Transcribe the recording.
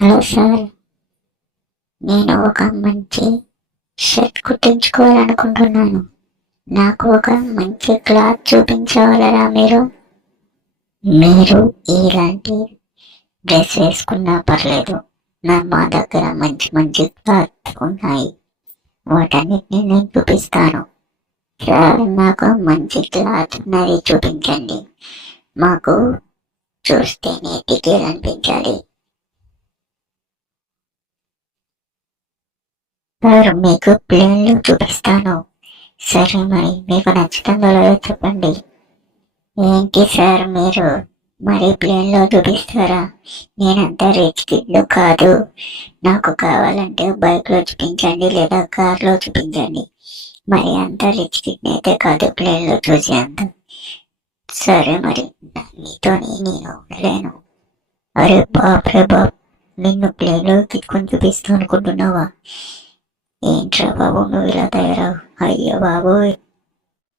Hello sir, నేను ఒక మంచి షర్ట్ కుట్టించుకోవాలనుకుంటున్నాను. నాకు ఒక మంచి క్లాత్ చూపించగలరా మీరు? మీరు ఎలాంటి డ్రెస్ వేసుకున్నా పర్లేదు, మా దగ్గర మంచి మంచి క్లాత్ ఉన్నాయి. వాటన్నిటిని నేను చూపిస్తాను. సార్, నాకు మంచి క్లాత్ ఉన్నది చూపించండి. మాకు చూస్తేనే టికెట్ సార్, మీకు ప్లేన్లు చూపిస్తాను. సరే, మరి మీకు నచ్చుతుందో లేదో చెప్పండి. ఏంటి సార్, మీరు మరి ప్లేన్లో చూపిస్తారా? నేనంత రిచ్ కిడ్ కాదు. నాకు కావాలంటే బైక్లో చూపించండి లేదా కార్లో చూపించండి. మరి అంత రిచ్ కిడ్ అయితే కాదు ప్లేన్లో చూసేంత. సరే, మరి మీతో నేను ఉండలేను. అరే బాప్రే బాప్, నిన్ను ప్లేన్లో కిట్టుకొని చూపిస్తూ అనుకుంటున్నావా? ఏంట్రా బాబు, నువ్వు ఇలా తయారావు? అయ్యో బాబోయ్.